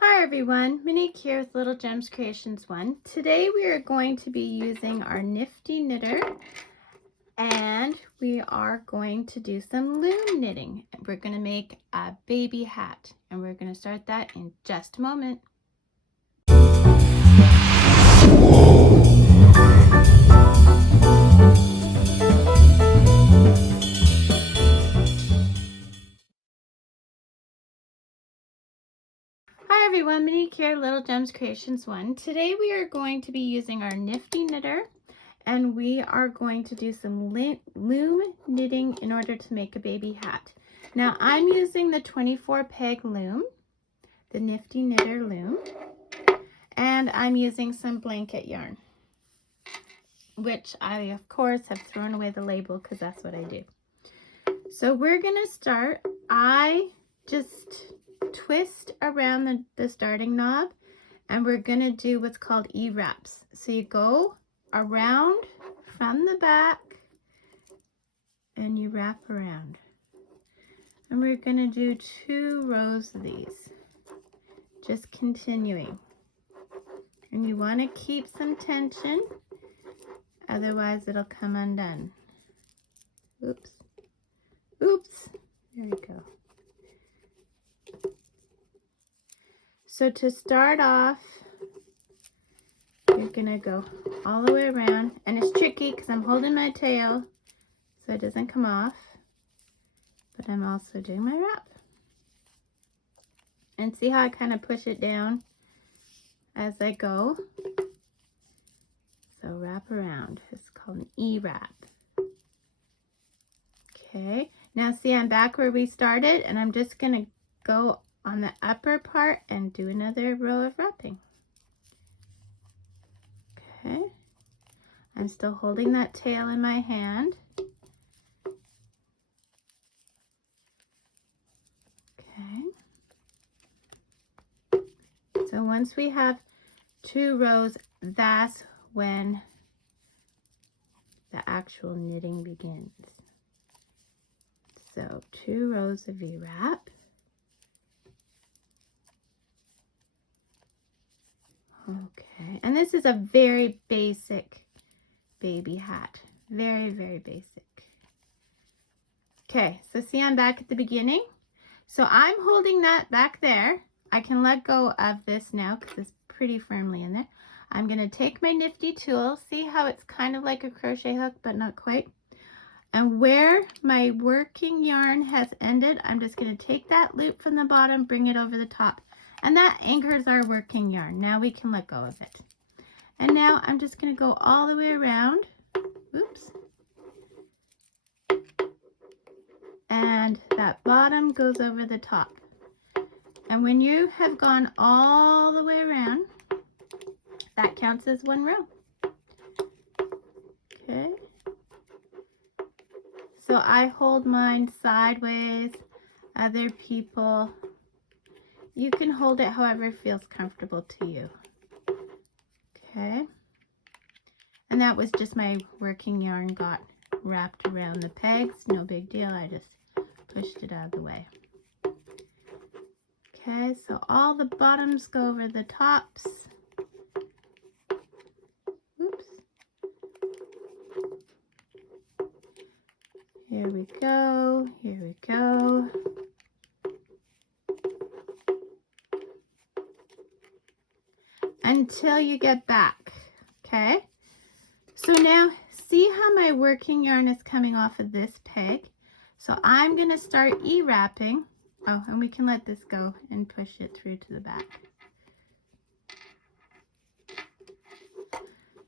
Hi everyone, Monique here with Little Gems Creations 1. Today we are going to be using our nifty knitter and we are going to do some loom knitting. We're going to make a baby hat and we're going to start that in just a moment. Hi everyone, Monique here, Little Gems Creations 1. Today we are going to be using our nifty knitter and we are going to do some loom knitting in order to make a baby hat. Now I'm using the 24 peg loom, the nifty knitter loom, and I'm using some blanket yarn, which I of course have thrown away the label because that's what I do. So we're gonna start. I just twist around the starting knob and we're gonna do what's called E-wraps. So you go around from the back and you wrap around. And we're gonna do 2 rows of these, just continuing. And you wanna keep some tension, otherwise it'll come undone. Oops, oops, there we go. So to start off, you're gonna go all the way around, and it's tricky because I'm holding my tail so it doesn't come off, but I'm also doing my wrap. And see how I kind of push it down as I go? So wrap around, it's called an E-wrap. Okay, now see I'm back where we started and I'm just gonna go on the upper part and do another row of wrapping. Okay, I'm still holding that tail in my hand. Okay, so once we have 2 rows, that's when the actual knitting begins. So 2 rows of V-wrap. Okay, and this is a very basic baby hat. Very, very basic. Okay, so see I'm back at the beginning. So I'm holding that back there. I can let go of this now because it's pretty firmly in there. I'm going to take my nifty tool. See how it's kind of like a crochet hook, but not quite. And where my working yarn has ended, I'm just going to take that loop from the bottom, bring it over the top. And that anchors our working yarn. Now we can let go of it. And now I'm just going to go all the way around. Oops. And that bottom goes over the top. And when you have gone all the way around, that counts as 1 row. Okay. So I hold mine sideways. Other people, you can hold it however feels comfortable to you. Okay. And that was just my working yarn got wrapped around the pegs. No big deal. I just pushed it out of the way. Okay, so all the bottoms go over the tops. Oops. Here we go, here we go. Until you get back, okay? So now, see how my working yarn is coming off of this peg? So I'm gonna start E-wrapping. Oh, and we can let this go and push it through to the back.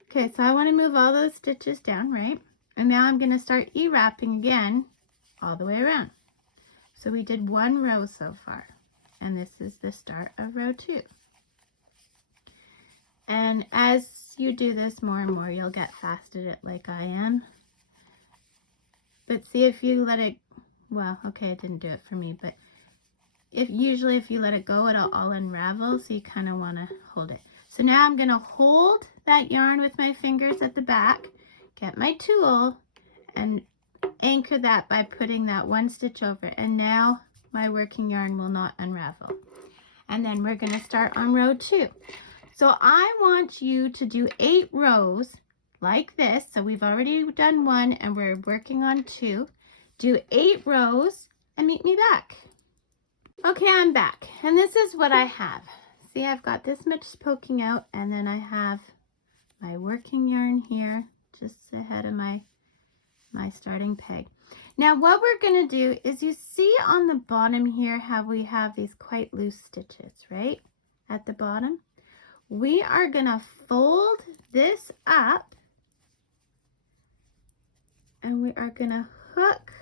Okay, so I wanna move all those stitches down, right? And now I'm gonna start E-wrapping again all the way around. So we did 1 row so far, and this is the start of row 2. And as you do this more and more, you'll get fast at it like I am. But see if you let it, well, okay, it didn't do it for me, but usually if you let it go, it'll all unravel, so you kind of want to hold it. So now I'm going to hold that yarn with my fingers at the back, get my tool, and anchor that by putting that 1 stitch over. And now my working yarn will not unravel. and then we're going to start on row 2. So I want you to do 8 rows like this. So we've already done 1 and we're working on 2. Do 8 rows and meet me back. Okay, I'm back, and this is what I have. See, I've got this much poking out, and then I have my working yarn here just ahead of my starting peg. Now what we're going to do is, you see on the bottom here how we have these quite loose stitches, right? At the bottom. We are going to fold this up, and we are going to hook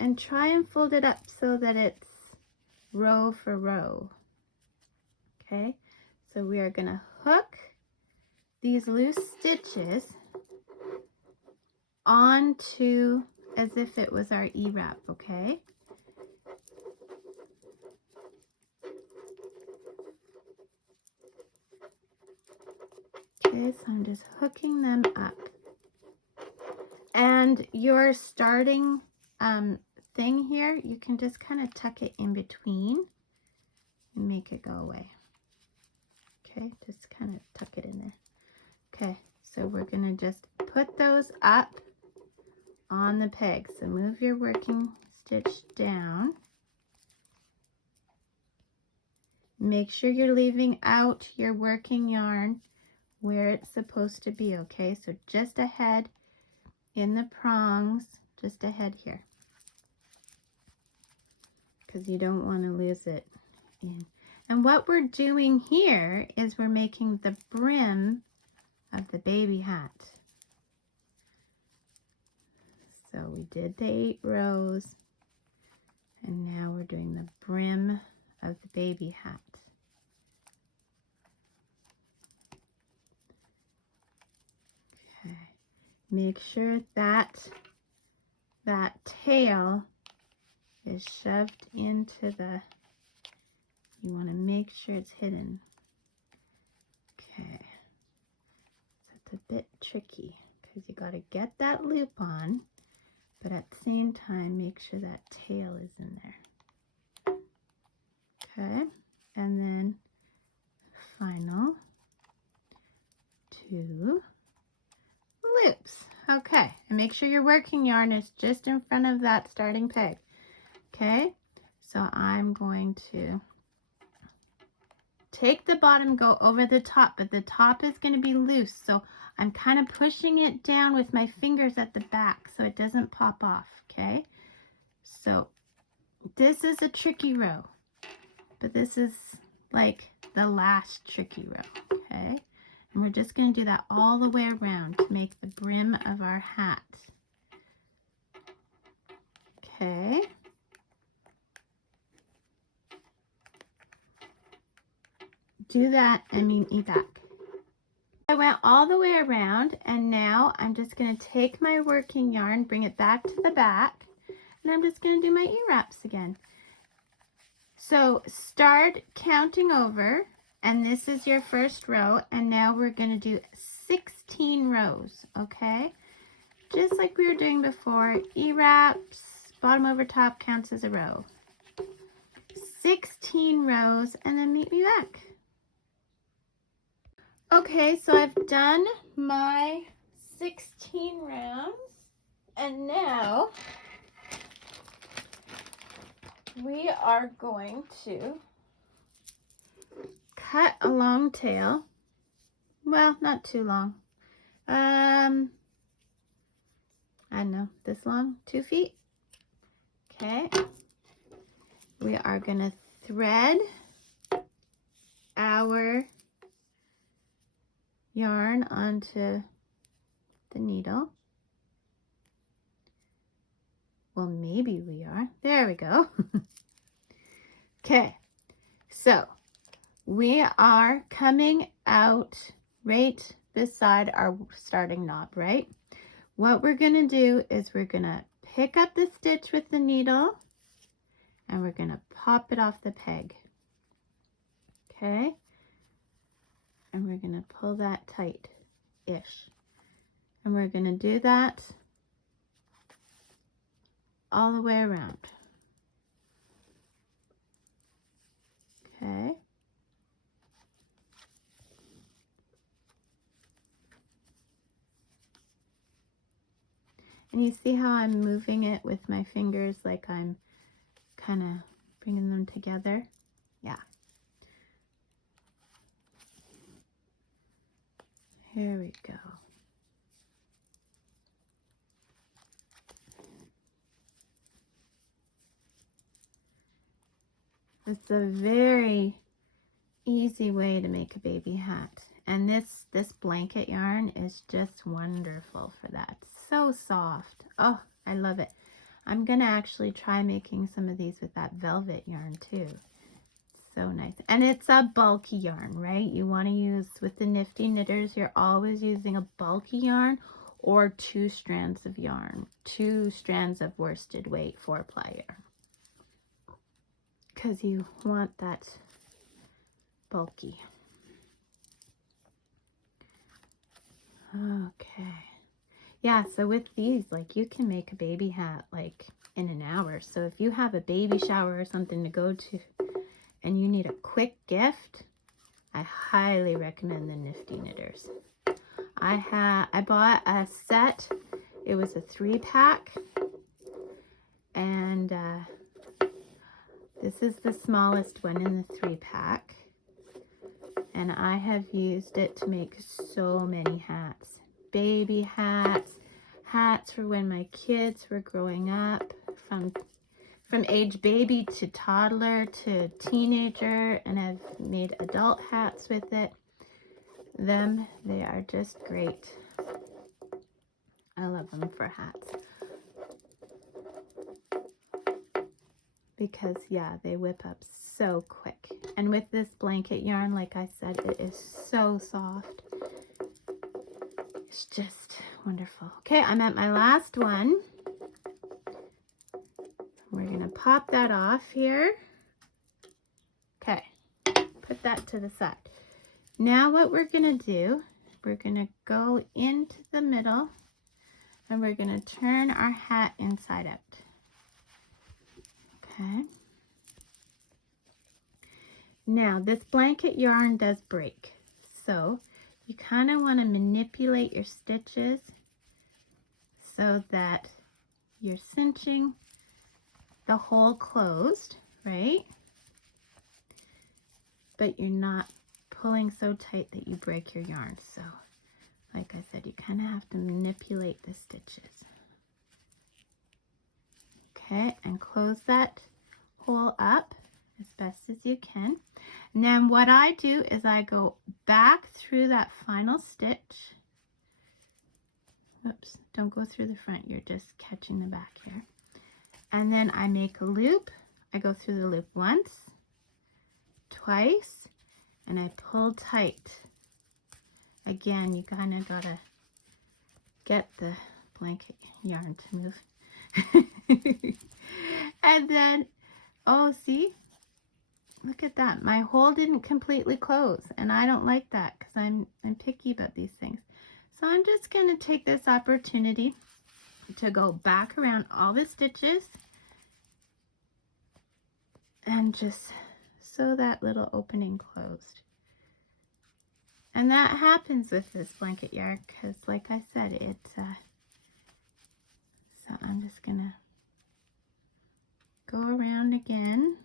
and try and fold it up so that it's row for row. Okay, so we are going to hook these loose stitches onto as if it was our E-wrap, okay? Okay, so I'm just hooking them up. And your starting thing here, you can just kind of tuck it in between and make it go away. Okay, just kind of tuck it in there. Okay, so we're going to just put those up on the peg. So move your working stitch down. Make sure you're leaving out your working yarn where it's supposed to be, okay? So just ahead in the prongs, just ahead here, because you don't want to lose it in. And what we're doing here is we're making the brim of the baby hat. So we did the 8 rows, and now we're doing the brim of the baby hat. Okay, make sure that tail is shoved into the, you want to make sure it's hidden. Okay, so it's a bit tricky because you got to get that loop on, but at the same time make sure that tail is in there. Okay, and then final 2 loops. Okay, and make sure your working yarn is just in front of that starting peg. Okay, so I'm going to take the bottom, go over the top, but the top is going to be loose, so I'm kind of pushing it down with my fingers at the back so it doesn't pop off. Okay, so this is a tricky row, but this is like the last tricky row. Okay, and we're just going to do that all the way around to make the brim of our hat. Okay, do that and meet me back. I went all the way around, and now I'm just going to take my working yarn, bring it back to the back, and I'm just going to do my E-wraps again. So start counting over, and this is your first row, and now we're going to do 16 rows, okay? Just like we were doing before, E-wraps, bottom over top counts as a row. 16 rows, and then meet me back. Okay, so I've done my 16 rounds, and now we are going to cut a long tail. Well, not too long. I don't know, this long, 2 feet. Okay, we are going to thread our yarn onto the needle. Well, maybe we are. There we go. Okay, so we are coming out right beside our starting knob, right? What we're going to do is we're going to pick up the stitch with the needle, and we're going to pop it off the peg. Okay, and we're going to pull that tight-ish, and we're going to do that all the way around. And you see how I'm moving it with my fingers like I'm kind of bringing them together? Yeah. Here we go. It's a very easy way to make a baby hat. And this blanket yarn is just wonderful for that. So soft. Oh, I love it. I'm gonna actually try making some of these with that velvet yarn too. So nice. And it's a bulky yarn, right? You want to use, with the Nifty Knitters, you're always using a bulky yarn or 2 strands of yarn, 2 strands of worsted weight 4-ply yarn, because you want that bulky. Okay. Yeah, so with these, like, you can make a baby hat like in an hour. So if you have a baby shower or something to go to and you need a quick gift, I highly recommend the Nifty Knitters. I bought a set. It was a 3-pack, and this is the smallest one in the 3-pack, and I have used it to make so many hats. Baby hats, hats for when my kids were growing up, from age baby to toddler to teenager, and I've made adult hats with it. They are just great. I love them for hats. Because, yeah, they whip up so quick. And with this blanket yarn, like I said, it is so soft. It's just wonderful. Okay, I'm at my last one. We're going to pop that off here. Okay, put that to the side. Now what we're going to do, we're going to go into the middle and we're going to turn our hat inside out. Okay. Now this blanket yarn does break, so you kind of want to manipulate your stitches so that you're cinching the hole closed, right? But you're not pulling so tight that you break your yarn. So like I said, you kind of have to manipulate the stitches. Okay, and close that hole up as best as you can. And then what I do is I go back through that final stitch. Oops, don't go through the front, you're just catching the back here. And then I make a loop. I go through the loop once, twice, and I pull tight. Again, you kind of gotta get the blanket yarn to move. And then, oh, see? Look at that. My hole didn't completely close, and I don't like that because I'm picky about these things. So I'm just going to take this opportunity to go back around all the stitches and just sew that little opening closed. And that happens with this blanket yarn because, like I said, it's so I'm just going to go around again.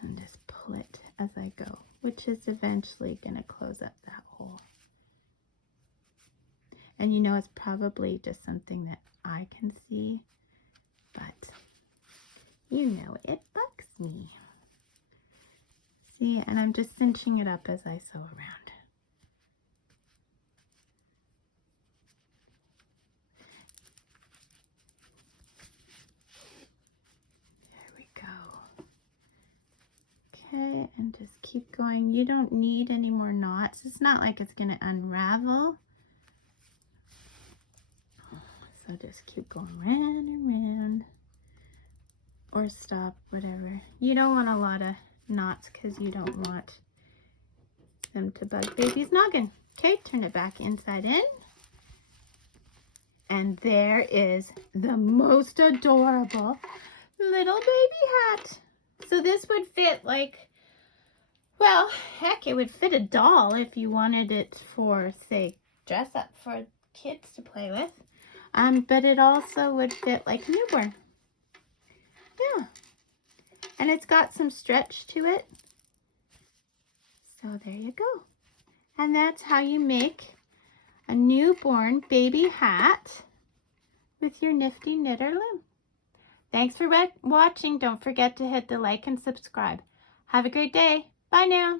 And just pull it as I go, which is eventually going to close up that hole. And you know, it's probably just something that I can see, but you know, it bugs me. See, and I'm just cinching it up as I sew around. There we go. Okay, and just keep going. You don't need any more knots. It's not like it's going to unravel. So just keep going round and round. Or stop, whatever. You don't want a lot of knots because you don't want them to bug baby's noggin. Okay, turn it back inside in. And there is the most adorable little baby hat. So this would fit like Well, heck, it would fit a doll if you wanted it for, say, dress up for kids to play with. But it also would fit like a newborn. Yeah. And it's got some stretch to it. So there you go. And that's how you make a newborn baby hat with your nifty knitter loom. Thanks for watching. Don't forget to hit the like and subscribe. Have a great day. Bye now.